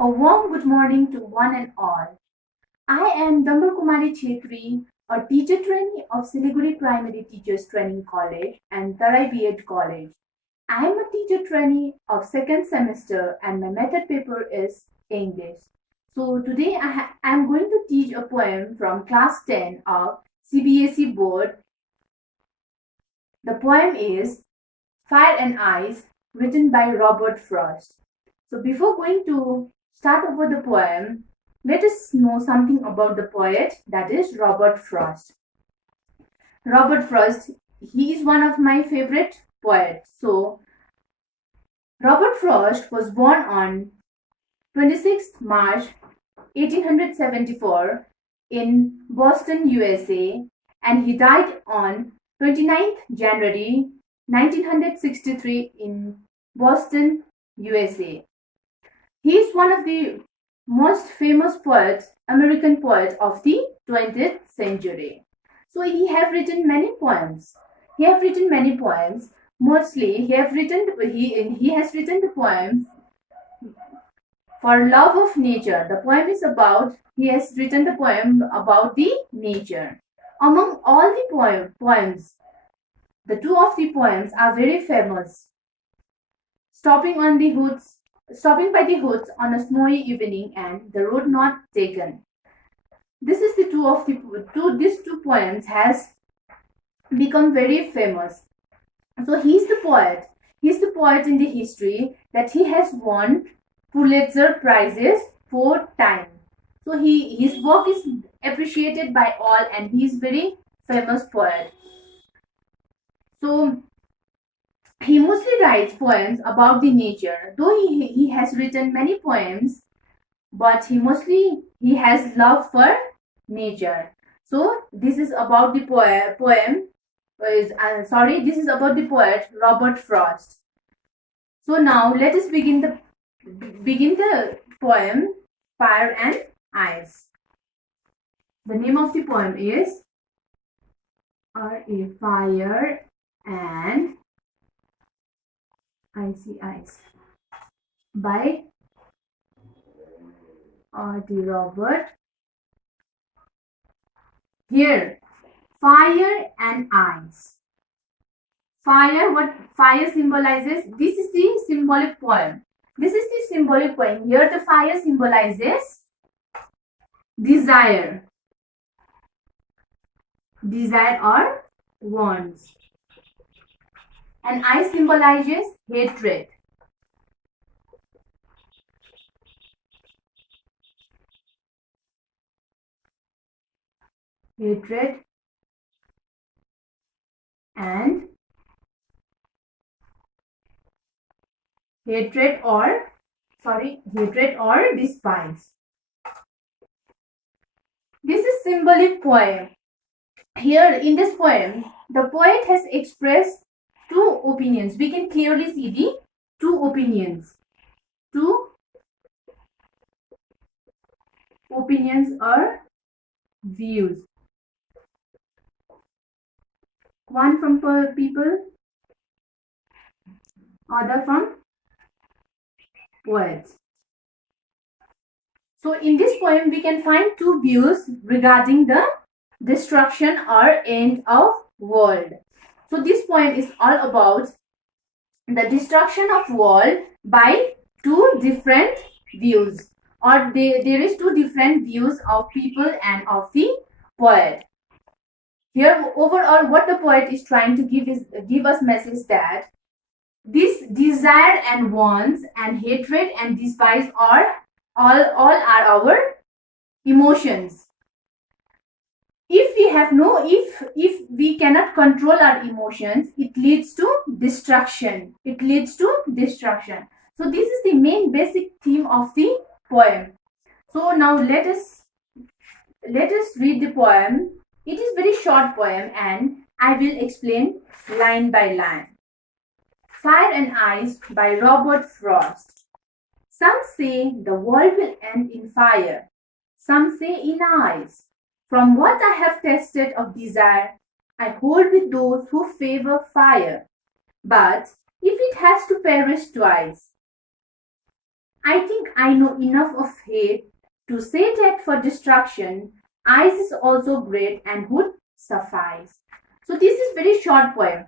A warm good morning to one and all. I am DAMBER Chetri, a teacher trainee of Siliguri Primary Teachers Training College and Tarai B.Ed College. I am a teacher trainee of second semester and my method paper is English. So today I am going to teach a poem from class 10 of CBSE board. The poem is Fire and Ice, written by Robert Frost. So before going to start over the poem, let us know something about the poet, that is Robert Frost. Robert Frost, he is one of my favorite poets. So Robert Frost was born on 26th March 1874 in Boston, USA, and he died on 29th January 1963 in Boston, USA. He is one of the most famous poets, American poets of the 20th century. So he has written many poems. Mostly he has written the poems for love of nature. The poem is about, he has written the poem about the nature. Among all the poems, the two of the poems are very famous. Stopping by the hoods on a snowy evening and the road not taken. These two poems has become very famous. So he's the poet. He's the poet in the history that he has won Pulitzer prizes 4 times. So his work is appreciated by all and he is very famous poet. So he mostly writes poems about the nature. Though he has written many poems, but he has love for nature. So this is about the this is about the poet Robert Frost. So now let us begin the poem Fire and Ice. The name of the poem is Fire and Icy Ice by R.T. Robert. Here, fire and ice. Fire, what fire symbolizes? This is the symbolic poem. Here the fire symbolizes desire or wants. And ice symbolizes hatred. Hatred or despise. This is symbolic poem. Here in this poem, the poet has expressed two opinions. We can clearly see the two opinions. Two opinions or views. One from people, other from poets. So in this poem, we can find two views regarding the destruction or end of world. So this poem is all about the destruction of world by two different views, or there is two different views of people and of the poet. Here overall what the poet is trying to give us message that this desire and wants and hatred and despise are all are our emotions. If we cannot control our emotions, it leads to destruction. So this is the main basic theme of the poem. So now let us read the poem. It is very short poem and I will explain line by line. Fire and Ice by Robert Frost. Some say the world will end in fire. Some say in ice. From what I have tasted of desire, I hold with those who favor fire. But if it has to perish twice, I think I know enough of hate to say that for destruction, ice is also great and would suffice. So this is very short poem.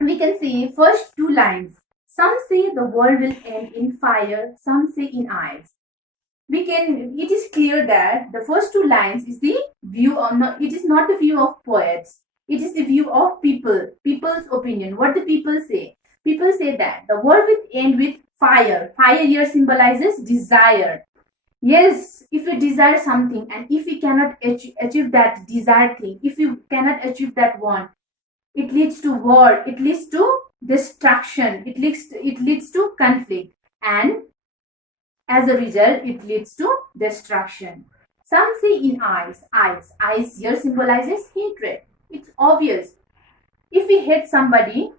We can see first two lines. Some say the world will end in fire, some say in ice. It is clear that the first two lines is the view of, it is not the view of poets. It is the view of people's opinion. What the people say? People say that the world will end with fire. Fire here symbolizes desire. Yes, if we desire something and if we cannot achieve that desired thing, if we cannot achieve that one, it leads to war, it leads to destruction, it leads to conflict, and as a result, it leads to destruction. Some say in ice. Ice here symbolizes hatred. It's obvious. If we hate somebody,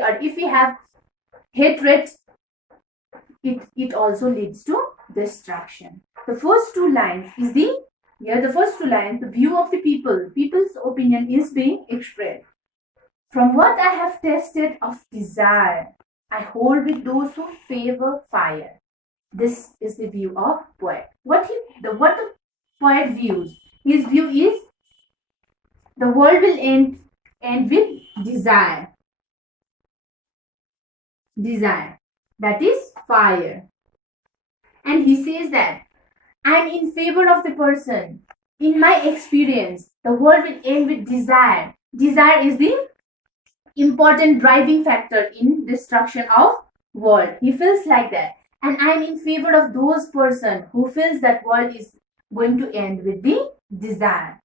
or if we have hatred, it also leads to destruction. The first two lines is the view of the people. People's opinion is being expressed. From what I have tasted of desire, I hold with those who favor fire. This is the view of poet. What the poet views? His view is the world will end with desire. Desire. That is fire. And he says that I am in favor of the person. In my experience, the world will end with desire. Desire is the important driving factor in destruction of world. He feels like that. And I am in favor of those person who feels that world is going to end with the desire.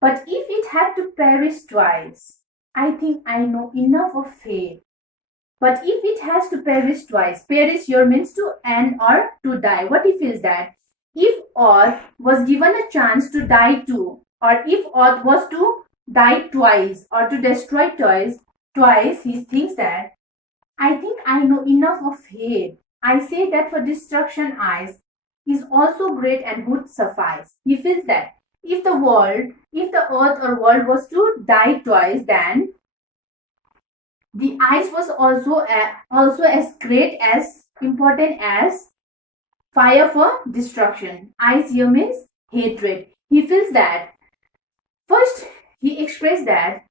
But if it had to perish twice, I think I know enough of fate. But if it has to perish twice, perish here means to end or to die. What he feels that if Earth was given a chance to die too, or if Earth was to die twice or to destroy twice, he thinks that I think I know enough of hate. I say that for destruction ice is also great and would suffice. He feels that if the earth or world was to die twice, then the ice was also as great, as important as fire for destruction. Ice here means hatred. He feels that first he expressed that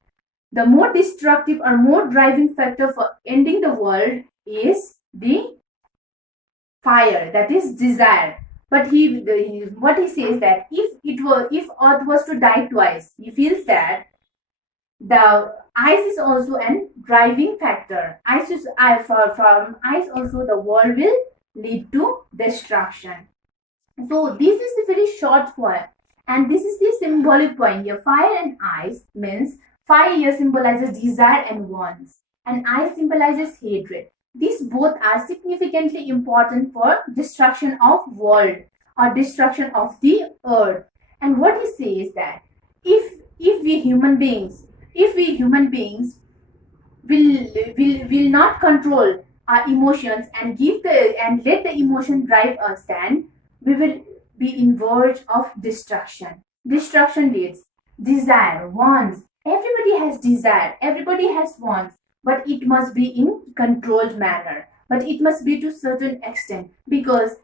the more destructive or more driving factor for ending the world is the fire, that is desire. But what he says that if Earth was to die twice, he feels that the ice is also a driving factor. From ice also the world will lead to destruction. So this is a very short poem, and this is the symbolic point here. Fire and ice means fire here symbolizes desire and wants, and ice symbolizes hatred. These both are significantly important for destruction of world or destruction of the earth. And what he says that if we human beings will not control our emotions and let the emotion drive us, then we will be in verge of destruction. Destruction leads desire, wants. Everybody has desire, everybody has wants, but it must be in controlled manner. But it must be to certain extent, because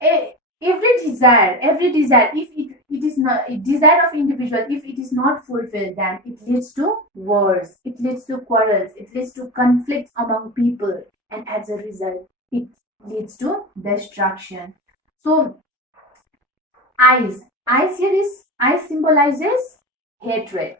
every desire, if it is not a desire of individual, if it is not fulfilled, then it leads to wars, it leads to quarrels, it leads to conflicts among people, and as a result, it leads to destruction. So, ice symbolizes hatred.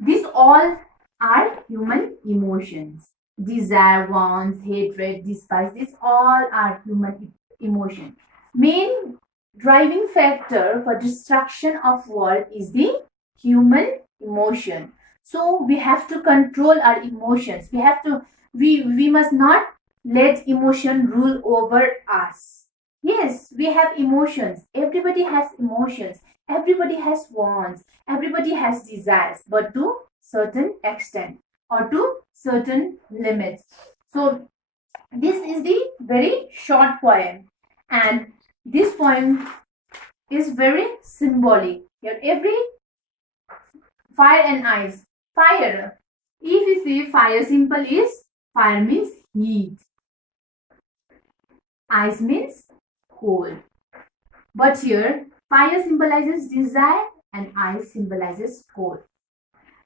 These all are human emotions. Desire, wants, hatred, despise, these all are human emotion. Main driving factor for destruction of world is the human emotion. So we have to control our emotions. We must not let emotion rule over us. Yes, we have emotions. Everybody has emotions. Everybody has wants. Everybody has desires, but to certain extent or to certain limits. So this is the very short poem, and this poem is very symbolic. Here, every fire and ice. Fire If you see fire symbol is, fire means heat. Ice means cold. But here, fire symbolizes desire and ice symbolizes cold.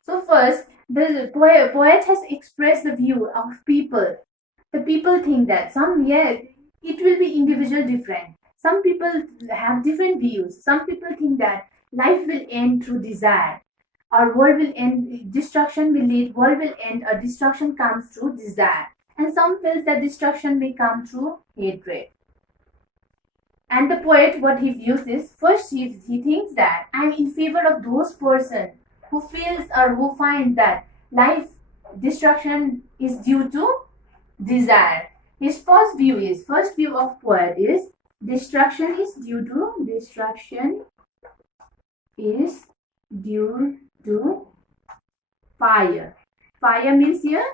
So first, the poet has expressed the view of people. The people think that it will be individual different. Some people have different views. Some people think that life will end through desire, or world will end, destruction will lead, world will end, or destruction comes through desire. And some feels that destruction may come through hatred. And the poet, what he views is, first he thinks that I am in favor of those person who feels or who finds that life destruction is due to desire. His first view of poet is destruction is due to fire. Fire means here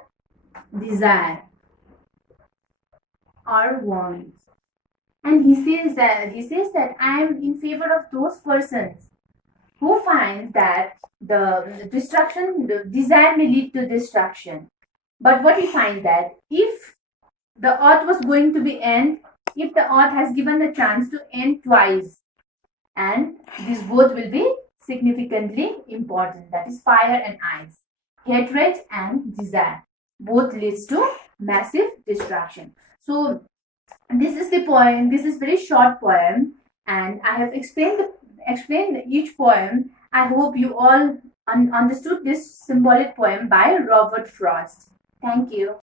desire or want. And he says that I am in favor of those persons who find that the desire may lead to destruction. But what we find that if the earth was going to be end, if the earth has given the chance to end twice, and these both will be significantly important, that is fire and ice, hatred and desire, both leads to massive destruction. So this is the poem. This is very short poem, and I have explained each poem. I hope you all understood this symbolic poem by Robert Frost. Thank you.